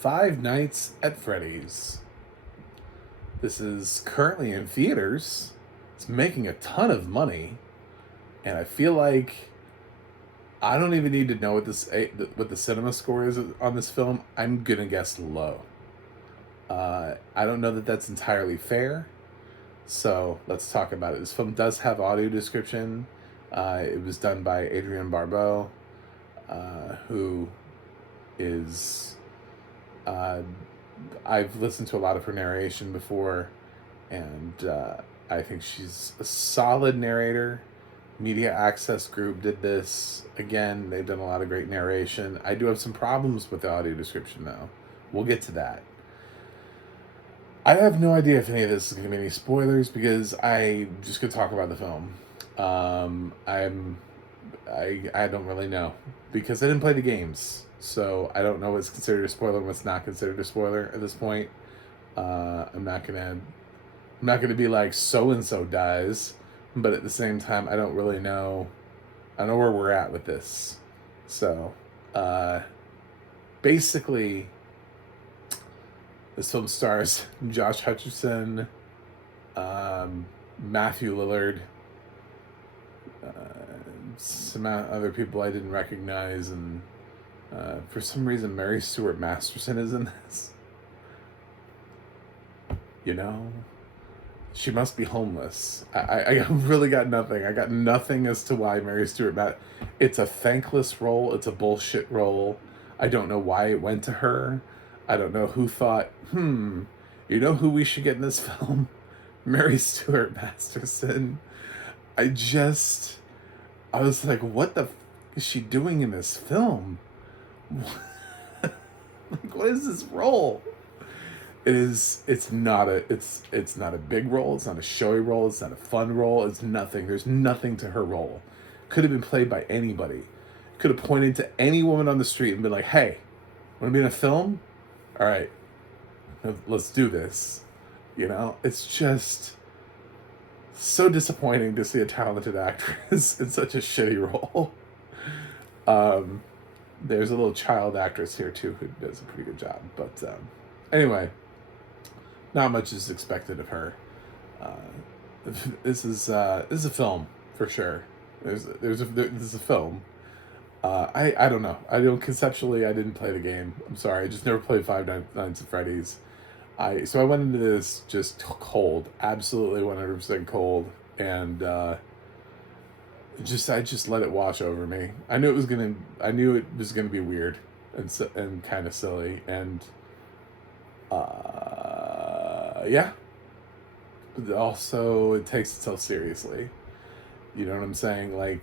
Five Nights at Freddy's. This is currently in theaters. It's making a ton of money, and I feel like I don't even need to know what the cinema score is on this film. I'm gonna guess low. I don't know that that's entirely fair, so let's talk about it. This film does have audio description. It was done by Adrienne Barbeau, who is I've listened to a lot of her narration before, and I think she's a solid narrator. Media Access Group did this. Again, they've done a lot of great narration. I do have some problems with the audio description, though. We'll get to that. I have no idea if any of this is going to be any spoilers because I'm just going to talk about the film. I don't really know because I didn't play the games, so I don't know what's considered a spoiler and what's not considered a spoiler at this point. I'm not gonna be like so and so dies, but at the same time, I don't really know. I don't know where we're at with this. So, basically, this film stars Josh Hutcherson, Matthew Lillard, some other people I didn't recognize, and for some reason, Mary Stuart Masterson is in this. You know, she must be homeless. I really got nothing. I got nothing as to why Mary Stuart It's a thankless role. It's a bullshit role. I don't know why it went to her. I don't know who thought, you know who we should get in this film? Mary Stuart Masterson. I was like, what the is she doing in this film? Like, what is this role? It's not a big role, it's not a showy role, it's not a fun role, it's nothing. There's nothing to her role. Could have been played by anybody. Could have pointed to any woman on the street and been like, hey, wanna be in a film? Alright, let's do this. You know, it's just so disappointing to see a talented actress in such a shitty role. There's a little child actress here too who does a pretty good job, but anyway, not much is expected of her. This is a film for sure. This is a film. I don't know. I don't conceptually. I didn't play the game. I'm sorry. I just never played Five Nights at Freddy's. So I went into this just cold, absolutely 100% cold, and I just let it wash over me. I knew it was gonna be weird and kind of silly, and yeah. But also, it takes itself seriously. You know what I'm saying? Like,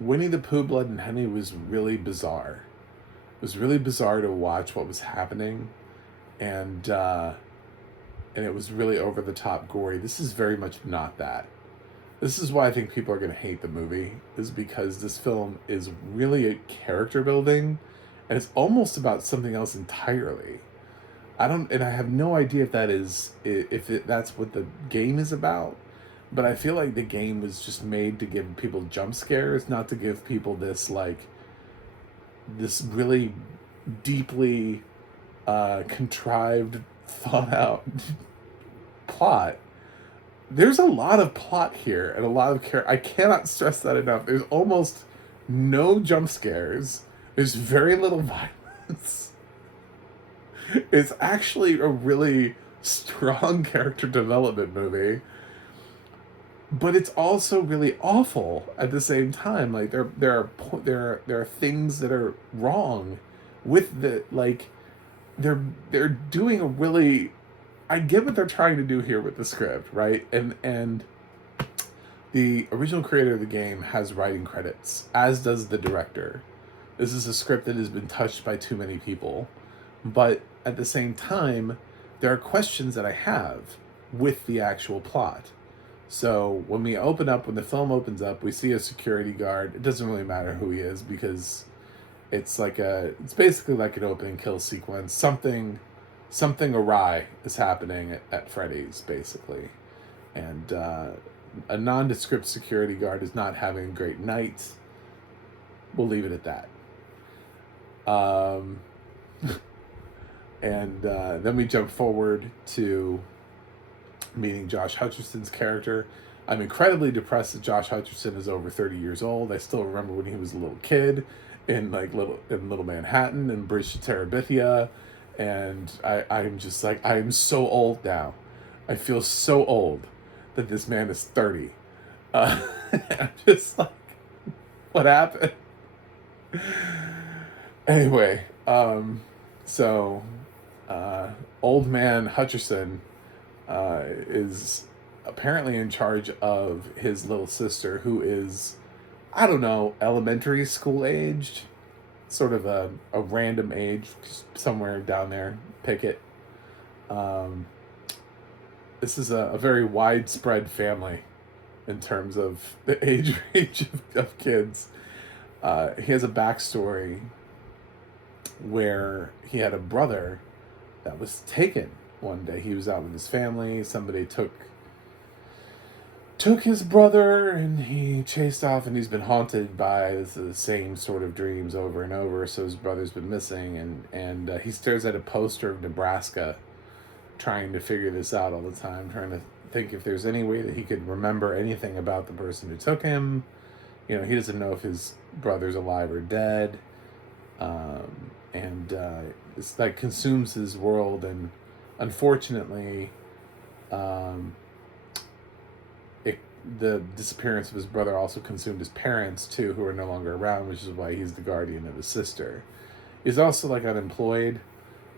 Winnie the Pooh, Blood and Honey was really bizarre. It was really bizarre to watch what was happening, and it was really over the top gory. This is very much not that. This is why I think people are going to hate the movie, is because this film is really a character building, and it's almost about something else entirely. I have no idea if that's what the game is about, but I feel like the game was just made to give people jump scares, not to give people this really deeply contrived, thought out plot. There's a lot of plot here and a lot of I cannot stress that enough. There's almost no jump scares. There's very little violence. It's actually a really strong character development movie, but it's also really awful at the same time. Like there are things that are wrong with they're doing a really. I get what they're trying to do here with the script, right? And the original creator of the game has writing credits, as does the director. This is a script that has been touched by too many people. But at the same time, there are questions that I have with the actual plot. So when the film opens up, we see a security guard. It doesn't really matter who he is because it's basically like an open and kill sequence. Something awry is happening at Freddy's, basically. And a nondescript security guard is not having a great night. We'll leave it at that. And then we jump forward to meeting Josh Hutcherson's character. I'm incredibly depressed that Josh Hutcherson is over 30 years old. I still remember when he was a little kid in Little Manhattan and Bridge to Terabithia, and I'm just like, I'm so old now. I feel so old that this man is 30. I'm just like, what happened? Anyway, so old man Hutcherson is apparently in charge of his little sister, who is, I don't know, elementary school aged, sort of a random age, somewhere down there, pick it. This is a very widespread family in terms of the age range of kids. He has a backstory where he had a brother that was taken one day. He was out with his family. Somebody took his brother, and he chased off, and he's been haunted by the same sort of dreams over and over. So his brother's been missing, and he stares at a poster of Nebraska, trying to figure this out all the time, trying to think if there's any way that he could remember anything about the person who took him. You know, he doesn't know if his brother's alive or dead. And it's like consumes his world, and unfortunately, the disappearance of his brother also consumed his parents too, who are no longer around, which is why he's the guardian of his sister. He's also like unemployed,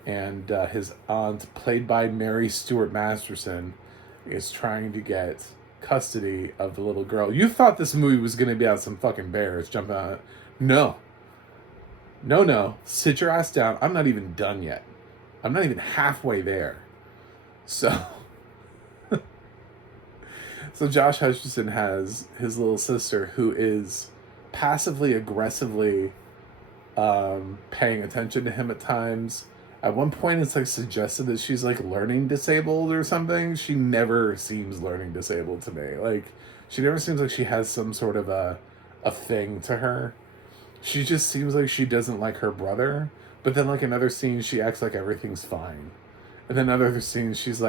and his aunt, played by Mary Stuart Masterson, is trying to get custody of the little girl. You thought this movie was going to be about some fucking bears jumping on it. No. Sit your ass down. I'm not even done yet. I'm not even halfway there. So Josh Hutcherson has his little sister, who is passively aggressively paying attention to him at times. At one point, it's like suggested that she's like learning disabled or something. She never seems learning disabled to me. Like, she never seems like she has some sort of a thing to her. She just seems like she doesn't like her brother. But then, like, another scene, she acts like everything's fine. And then other scenes, she's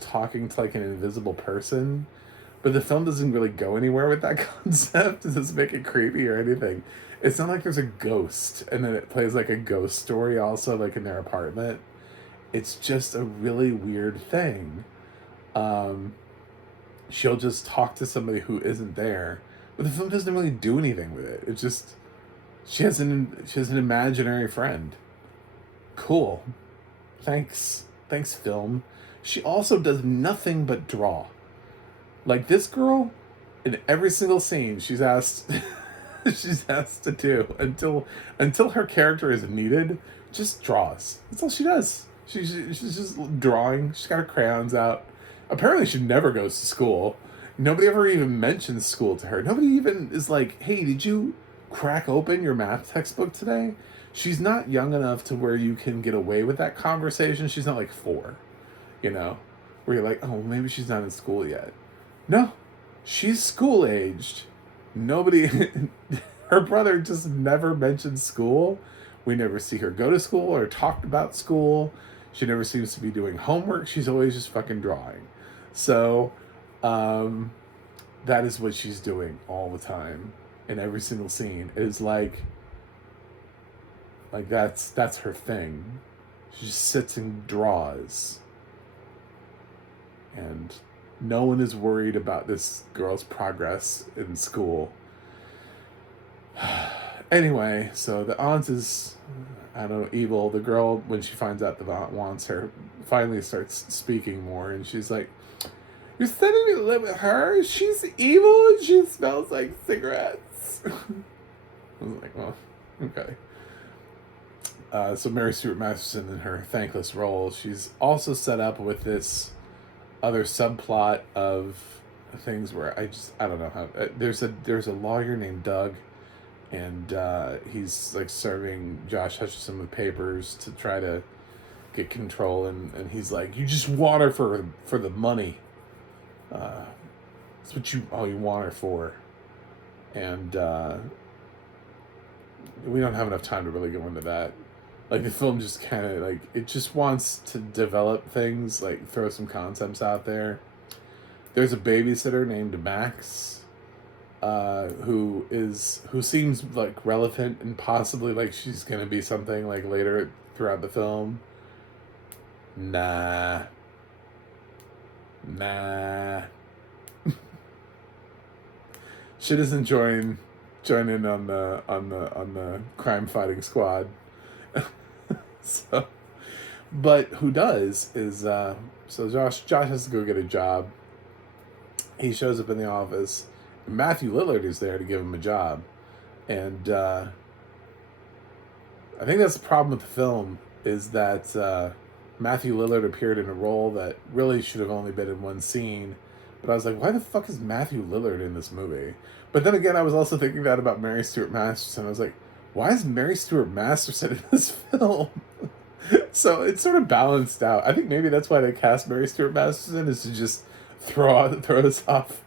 talking to like an invisible person. But the film doesn't really go anywhere with that concept. It doesn't make it creepy or anything. It's not like there's a ghost and then it plays like a ghost story also, like in their apartment. It's just a really weird thing. She'll just talk to somebody who isn't there, but the film doesn't really do anything with it. It's just she has an imaginary friend. Cool. Thanks, film. She also does nothing but draw. Like, this girl, in every single scene, she's asked to do until her character is needed, just draws. That's all she does. She's just drawing. She's got her crayons out. Apparently, she never goes to school. Nobody ever even mentions school to her. Nobody even is like, hey, did you crack open your math textbook today? She's not young enough to where you can get away with that conversation. She's not like 4, where you're like, oh, maybe she's not in school yet. No, she's school-aged. Nobody, her brother just never mentions school. We never see her go to school or talk about school. She never seems to be doing homework. She's always just fucking drawing. So, that is what she's doing all the time in every single scene. It is like that's her thing. She just sits and draws. And no one is worried about this girl's progress in school. Anyway, so the aunt is, I don't know, evil. The girl, when she finds out the aunt wants her, finally starts speaking more. And she's like, you're sending me to live with her? She's evil and she smells like cigarettes. I was like, well, okay. So Mary Stuart Masterson, in her thankless role, she's also set up with this other subplot of things where I don't know how. There's a lawyer named Doug, and he's like serving Josh Hutcherson with papers to try to get control, and he's like, you just want her for the money. That's what you want her for, and we don't have enough time to really go into that. Like, the film just kind of, like, it just wants to develop things, like, throw some concepts out there. There's a babysitter named Max, who seems, like, relevant and possibly, like, she's gonna be something, like, later throughout the film. Nah. Nah. She doesn't join in on the crime fighting squad. So, but who does is so Josh has to go get a job. He shows up in the office. And Matthew Lillard is there to give him a job, and I think that's the problem with the film is that Matthew Lillard appeared in a role that really should have only been in one scene. But I was like, why the fuck is Matthew Lillard in this movie? But then again, I was also thinking that about Mary Stuart Masterson. I was like, why is Mary Stuart Masterson in this film? So it's sort of balanced out. I think maybe that's why they cast Mary Stuart Masterson, is to just throw us off.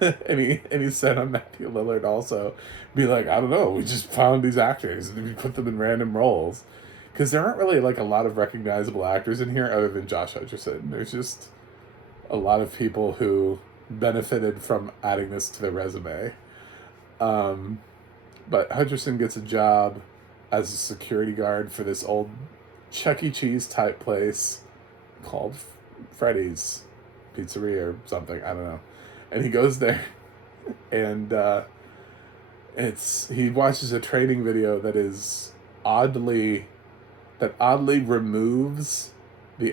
and he said on Matthew Lillard also, be like, I don't know, we just found these actors and we put them in random roles. Because there aren't really like a lot of recognizable actors in here other than Josh Hutcherson. There's just a lot of people who benefited from adding this to their resume. But Hutcherson gets a job as a security guard for this old Chuck E. Cheese type place called Freddy's Pizzeria or something. I don't know. And he goes there, and he watches a training video that is oddly removes the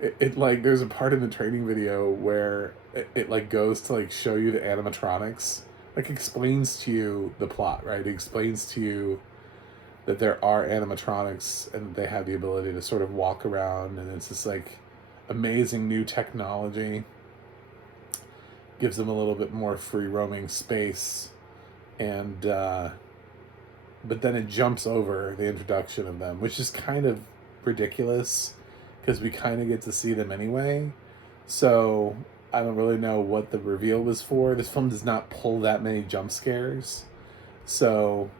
it like there's a part in the training video where it like goes to like show you the animatronics, like explains to you the plot, right? It explains to you that there are animatronics and they have the ability to sort of walk around, and it's this like amazing new technology. Gives them a little bit more free roaming space, and but then it jumps over the introduction of them, which is kind of ridiculous because we kind of get to see them anyway. So I don't really know what the reveal was for. This film does not pull that many jump scares. So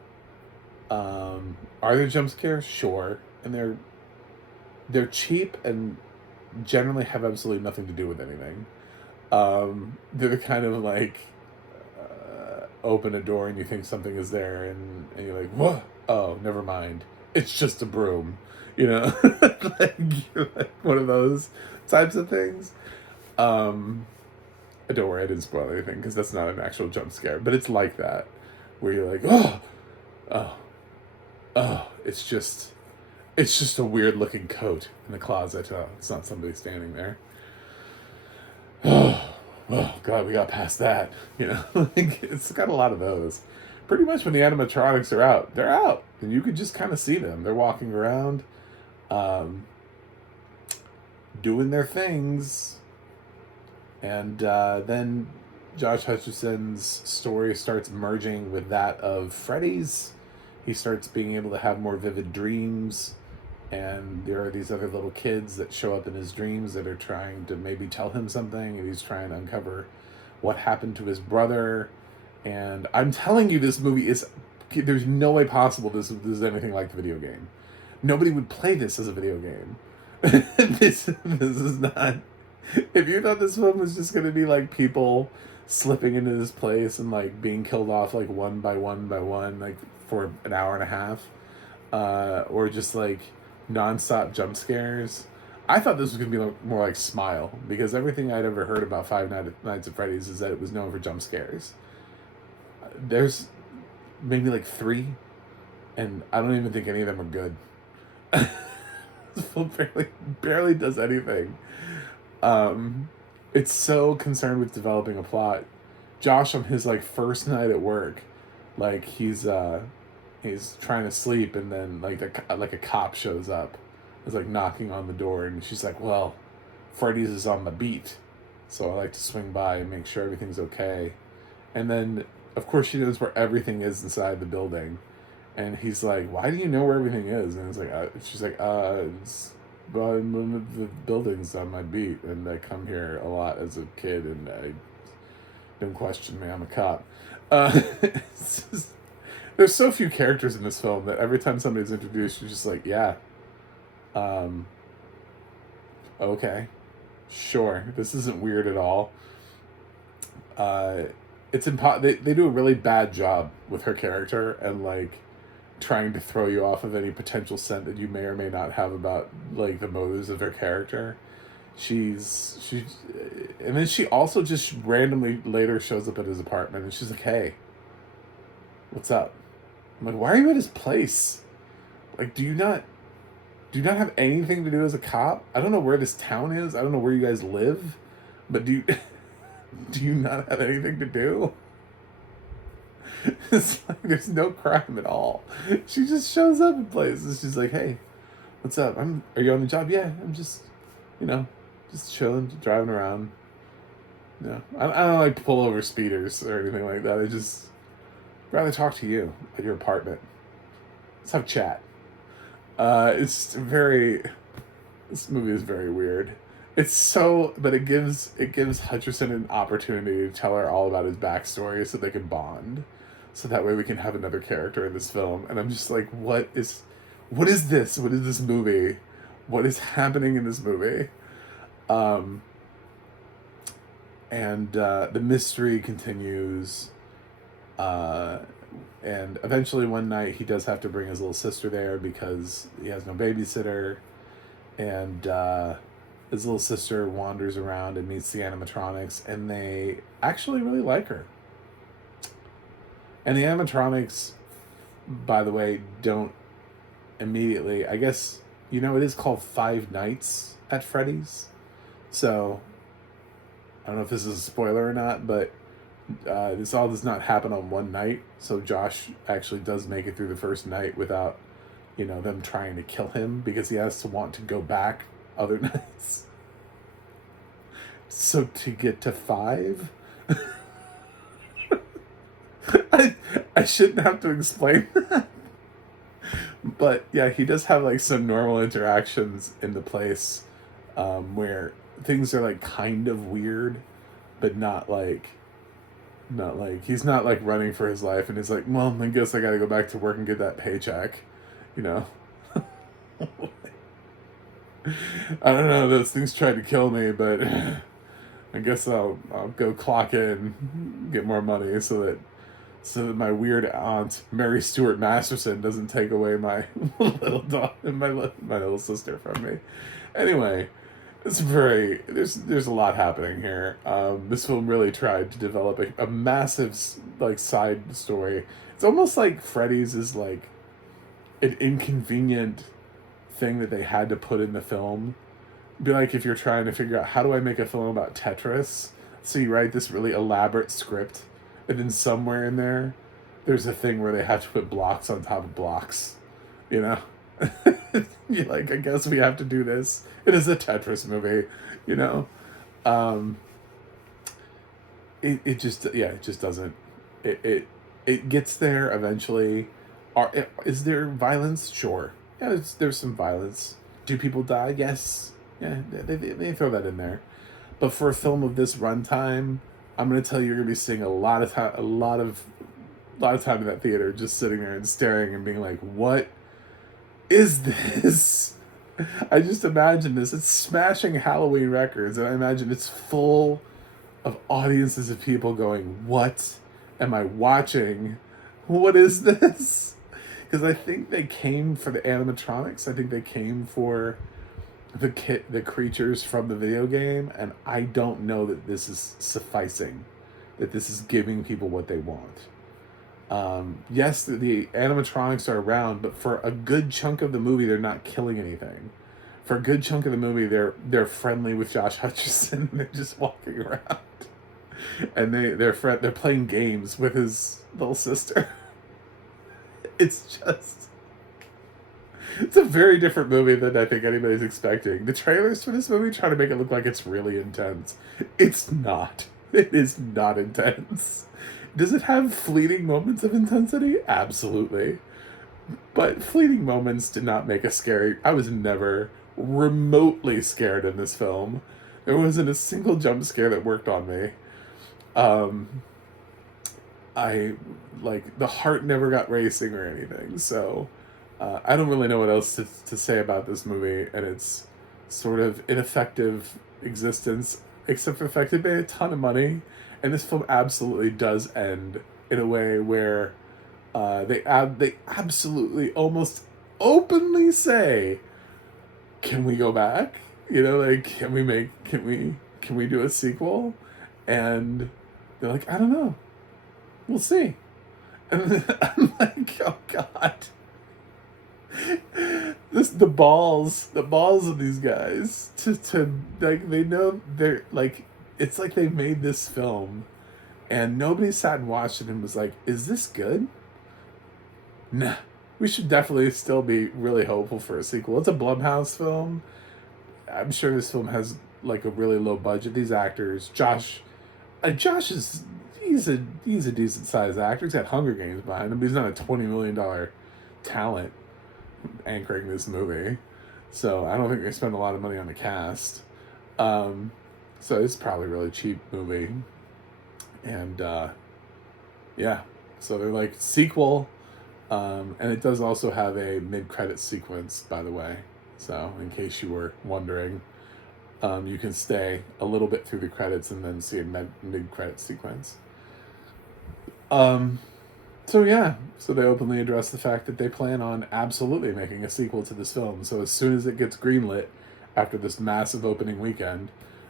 are there jump scares? Sure. And they're cheap and generally have absolutely nothing to do with anything. They're the kind of like open a door and you think something is there, and you're like, what? Oh, never mind. It's just a broom, like one of those types of things. Don't worry, I didn't spoil anything because that's not an actual jump scare, but it's like that, where you're like, oh, it's just a weird looking coat in the closet. It's not somebody standing there. Oh, God, we got past that. Like, it's got a lot of those. Pretty much when the animatronics are out, they're out. And you could just kind of see them. They're walking around, doing their things. And then Josh Hutcherson's story starts merging with that of Freddy's. He starts being able to have more vivid dreams. And there are these other little kids that show up in his dreams that are trying to maybe tell him something, and he's trying to uncover what happened to his brother. And I'm telling you, this movie there's no way possible this is anything like the video game. Nobody would play this as a video game. This is not. If you thought this film was just going to be like people slipping into this place and like being killed off like one by one by one, like for an hour and a half, or just like non-stop jump scares, I thought this was going to be more like Smile, because everything I'd ever heard about Five Nights at Freddy's is that it was known for jump scares. There's maybe like 3, and I don't even think any of them are good. This film barely does anything. It's so concerned with developing a plot. Josh, on his like first night at work, like he's trying to sleep, and then like a cop shows up. It's like knocking on the door, and she's like, well, Freddy's is on the beat, so I like to swing by and make sure everything's okay. And then of course she knows where everything is inside the building, and he's like, why do you know where everything is? And it's like she's like, it's one of the buildings on my beat, and I come here a lot as a kid, and I don't question me, I'm a cop. It's just, There's so few characters in this film that every time somebody's introduced, you're just like, yeah, um, okay, sure, this isn't weird at all. Uh, they do a really bad job with her character and like trying to throw you off of any potential scent that you may or may not have about like the motives of her character. She's and then she also just randomly later shows up at his apartment and she's like, "Hey, what's up?" I'm like, "Why are you at his place? Like, do you not have anything to do as a cop? I don't know where this town is. I don't know where you guys live, but do you do you not have anything to do?" It's like there's no crime at all. She just shows up in places. She's like, "Hey, what's up? Are you on the job? Yeah, I'm just, you know, just chilling, driving around. No, I don't like pull over speeders or anything like that. I just rather talk to you at your apartment. Let's have chat." It's very. This movie is very weird. It's so, but it gives Hutcherson an opportunity to tell her all about his backstory so they can bond, so that way we can have another character in this film. And I'm just like, what is this? What is this movie? What is happening in this movie? Um, and the mystery continues. Uh, and eventually one night he does have to bring his little sister there because he has no babysitter. And his little sister wanders around and meets the animatronics, and they actually really like her. And the animatronics, by the way, don't immediately, I guess, it is called Five Nights at Freddy's. So, I don't know if this is a spoiler or not, but this all does not happen on one night. So Josh actually does make it through the first night without, them trying to kill him because he has to want to go back other nights. So to get to 5, I shouldn't have to explain that. But yeah, he does have like some normal interactions in the place where things are like kind of weird, but not like he's not like running for his life and he's like, well, I guess I gotta go back to work and get that paycheck, you know. I don't know, those things tried to kill me, but I guess I'll go clock in, get more money so that my weird aunt Mary Stuart Masterson doesn't take away my little dog and my little sister from me. Anyway, there's a lot happening here. This film really tried to develop a massive like side story. It's almost like Freddy's is like an inconvenient thing that they had to put in the film. Be like if you're trying to figure out how do I make a film about Tetris, so you write this really elaborate script, and then somewhere in there's a thing where they have to put blocks on top of blocks, you know. You're like, I guess we have to do this. It is a Tetris movie, you know. It just doesn't. It gets there eventually. Is there violence? Sure. Yeah, there's some violence. Do people die? Yes. Yeah, they throw that in there. But for a film of this runtime, I'm gonna tell you, you're gonna be seeing a lot of time in that theater, just sitting there and staring and being like, "What is this?" I just imagine this. It's smashing Halloween records, and I imagine it's full of audiences of people going, "What am I watching? What is this?" Because I think they came for the animatronics. I think they came for the creatures from the video game, and I don't know that this is sufficing, that this is giving people what they want. Yes, the animatronics are around, but for a good chunk of the movie, they're not killing anything. For a good chunk of the movie, they're friendly with Josh Hutcherson. They're just walking around, and they're playing games with his little sister. It's a very different movie than I think anybody's expecting. The trailers for this movie try to make it look like it's really intense. It's not. It is not intense. Does it have fleeting moments of intensity? Absolutely. But fleeting moments did not make us scary. I was never remotely scared in this film. There wasn't a single jump scare that worked on me. I like the heart never got racing or anything. So I don't really know what else to say about this movie and its sort of ineffective existence, except for the fact it made a ton of money, and this film absolutely does end in a way where they absolutely almost openly say, "Can we go back? You know, like can we do a sequel?" And they're like, "I don't know. We'll see." And I'm like, "Oh God." The balls of these guys to like, they know they're like, it's like they made this film and nobody sat and watched it and was like, is this good? Nah. We should definitely still be really hopeful for a sequel. It's a Blumhouse film. I'm sure this film has like a really low budget. These actors, Josh is he's a decent sized actor. He's got Hunger Games behind him, but he's not a $20 million talent anchoring this movie. So I don't think they spend a lot of money on the cast. Um, so it's probably a really cheap movie. And yeah, so they're like sequel. And it does also have a mid-credit sequence, by the way. So in case you were wondering, you can stay a little bit through the credits and then see a mid-credit sequence. Um, so yeah, so they openly address the fact that they plan on absolutely making a sequel to this film. So as soon as it gets greenlit after this massive opening weekend,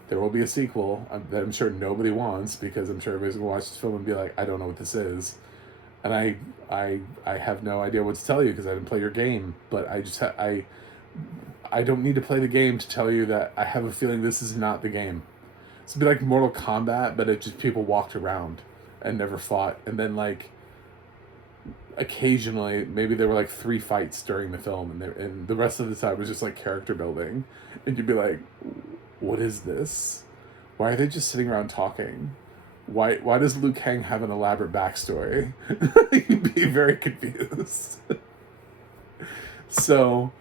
there will be a sequel that I'm sure nobody wants, because I'm sure everybody's gonna watch this film and be like, I don't know what this is, and I have no idea what to tell you because I didn't play your game. But I don't need to play the game to tell you that I have a feeling this is not the game. It's a bit like Mortal Kombat, but it just people walked around and never fought, and then like occasionally maybe there were like 3 fights during the film, and the rest of the time was just like character building, and you'd be like, what is this? Why are they just sitting around talking? Why does Liu Kang have an elaborate backstory? You'd be very confused. So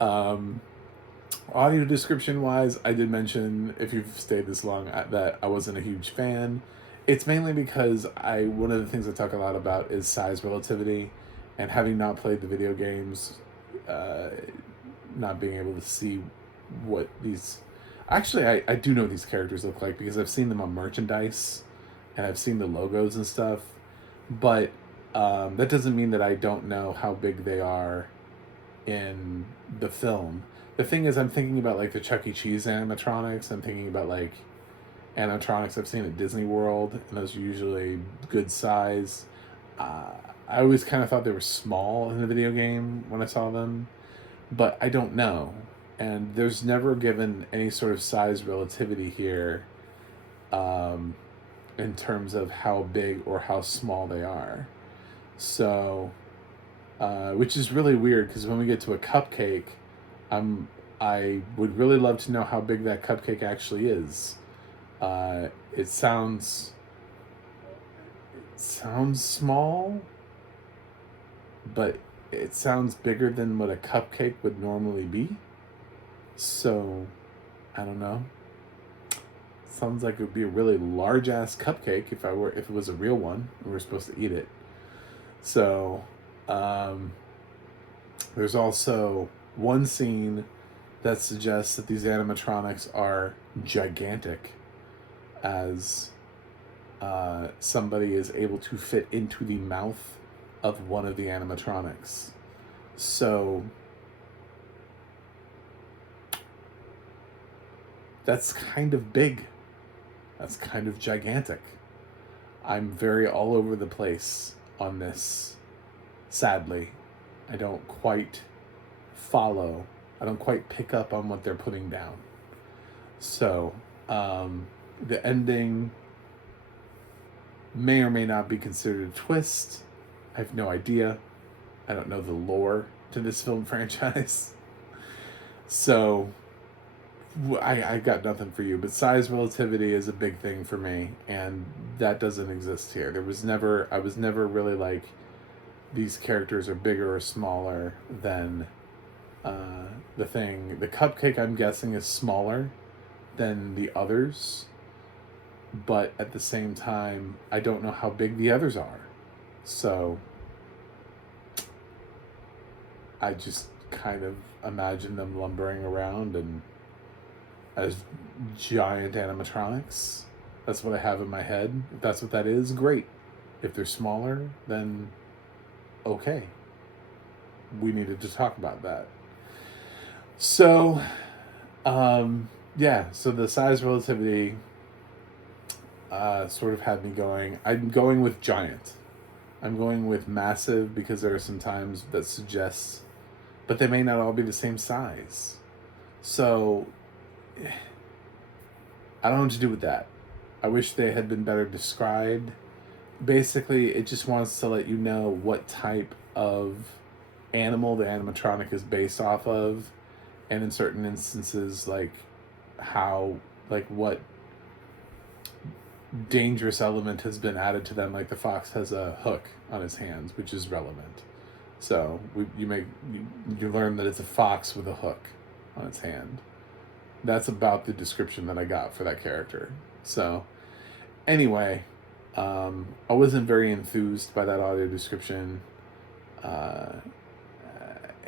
audio description wise, I did mention, if you've stayed this long, that I wasn't a huge fan. It's mainly because one of the things I talk a lot about is size relativity, and having not played the video games, not being able to see what these... Actually, I do know what these characters look like because I've seen them on merchandise and I've seen the logos and stuff, but that doesn't mean that I don't know how big they are in the film. The thing is, I'm thinking about like the Chuck E. Cheese animatronics. I'm thinking about like animatronics I've seen at Disney World, and those are usually good size. I always kind of thought they were small in the video game when I saw them, but I don't know. And there's never given any sort of size relativity here, in terms of how big or how small they are. So, which is really weird, because when we get to a cupcake, I would really love to know how big that cupcake actually is. It sounds small, but it sounds bigger than what a cupcake would normally be. So, I don't know. Sounds like it would be a really large ass cupcake if it was a real one and we were supposed to eat it. So, there's also one scene that suggests that these animatronics are gigantic, as somebody is able to fit into the mouth of one of the animatronics. So that's kind of big. That's kind of gigantic. I'm very all over the place on this. Sadly, I don't quite follow. I don't quite pick up on what they're putting down. So, the ending may or may not be considered a twist. I have no idea. I don't know the lore to this film franchise. So, I got nothing for you, but size relativity is a big thing for me, and that doesn't exist here. I was never really like, these characters are bigger or smaller than the thing. The cupcake, I'm guessing, is smaller than the others, but at the same time, I don't know how big the others are. So I just kind of imagine them lumbering around and as giant animatronics. That's what I have in my head. If that's what that is, great. If they're smaller, then okay. We needed to talk about that. So, yeah, so the size relativity sort of had me going. I'm going with giant. I'm going with massive because there are some times that suggests, but they may not all be the same size. So, I don't know what to do with that. I wish they had been better described. Basically, it just wants to let you know what type of animal the animatronic is based off of, and in certain instances, like how, like what dangerous element has been added to them. Like the fox has a hook on his hands, which is relevant. So you learn that it's a fox with a hook on its hand. That's about the description that I got for that character. So anyway, I wasn't very enthused by that audio description,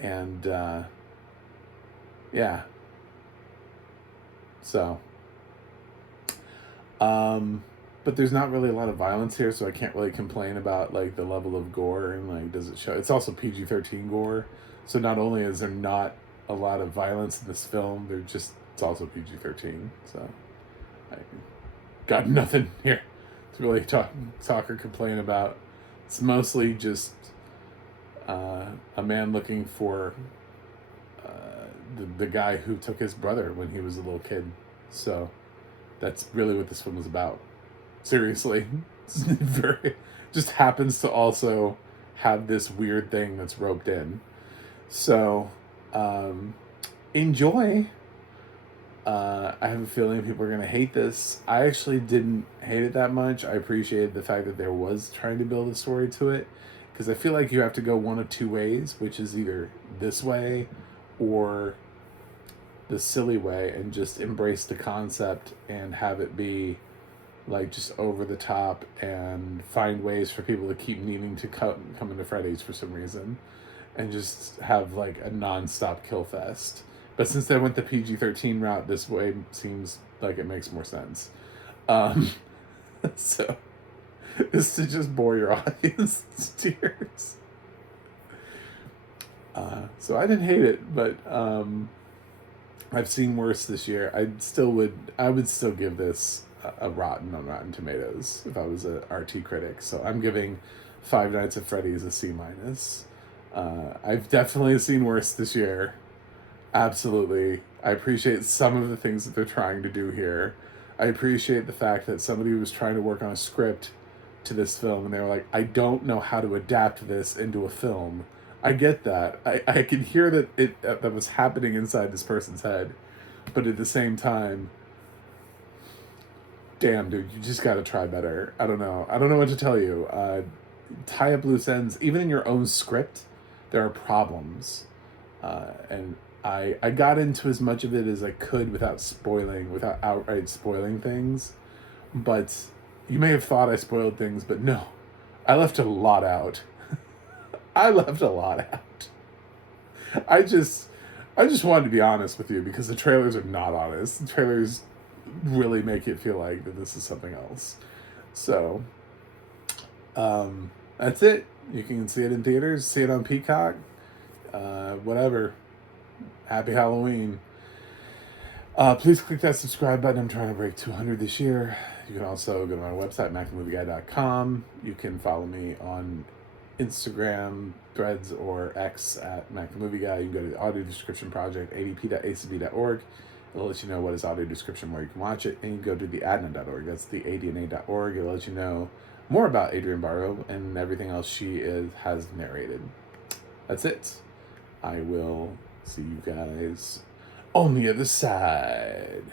and yeah. So, but there's not really a lot of violence here, so I can't really complain about like the level of gore and like does it show. It's also PG-13 gore, so not only is there not a lot of violence in this film, it's also PG-13. So, I got nothing here to really talk or complain about. It's mostly just a man looking for the guy who took his brother when he was a little kid. So that's really what this film is about. Seriously. Very, just happens to also have this weird thing that's roped in. So enjoy. I have a feeling people are going to hate this. I actually didn't hate it that much. I appreciated the fact that there was trying to build a story to it, because I feel like you have to go one of two ways, which is either this way or the silly way and just embrace the concept and have it be like just over the top and find ways for people to keep needing to come into Freddy's for some reason and just have like a non-stop kill fest. But since they went the PG-13 route, this way seems like it makes more sense. So is to just bore your audience to tears. So I didn't hate it, but I've seen worse this year. I would still give this a rotten on Rotten Tomatoes if I was a RT critic. So I'm giving Five Nights at Freddy's a C-. I've definitely seen worse this year. Absolutely. I appreciate some of the things that they're trying to do here. I appreciate the fact that somebody was trying to work on a script to this film and they were like, I don't know how to adapt this into a film. I get that. I can hear that that was happening inside this person's head. But at the same time, damn, dude, you just got to try better. I don't know what to tell you. Tie up loose ends. Even in your own script, there are problems. And I got into as much of it as I could without outright spoiling things. But you may have thought I spoiled things, but no. I left a lot out. I left a lot out. I just wanted to be honest with you because the trailers are not honest. The trailers really make it feel like that this is something else. So, that's it. You can see it in theaters, see it on Peacock, whatever. Happy Halloween. Please click that subscribe button. I'm trying to break 200 this year. You can also go to my website, macmovieguyy.com. You can follow me on Instagram, Threads, or X at MacTheMovieGuy. You can go to the Audio Description Project, adp.acb.org. It'll let you know what is audio description, where you can watch it. And you can go to the ADNA.org. That's the ADNA.org. It'll let you know more about Adrienne Barbeau and everything else she has narrated. That's it. I will see you guys on the other side.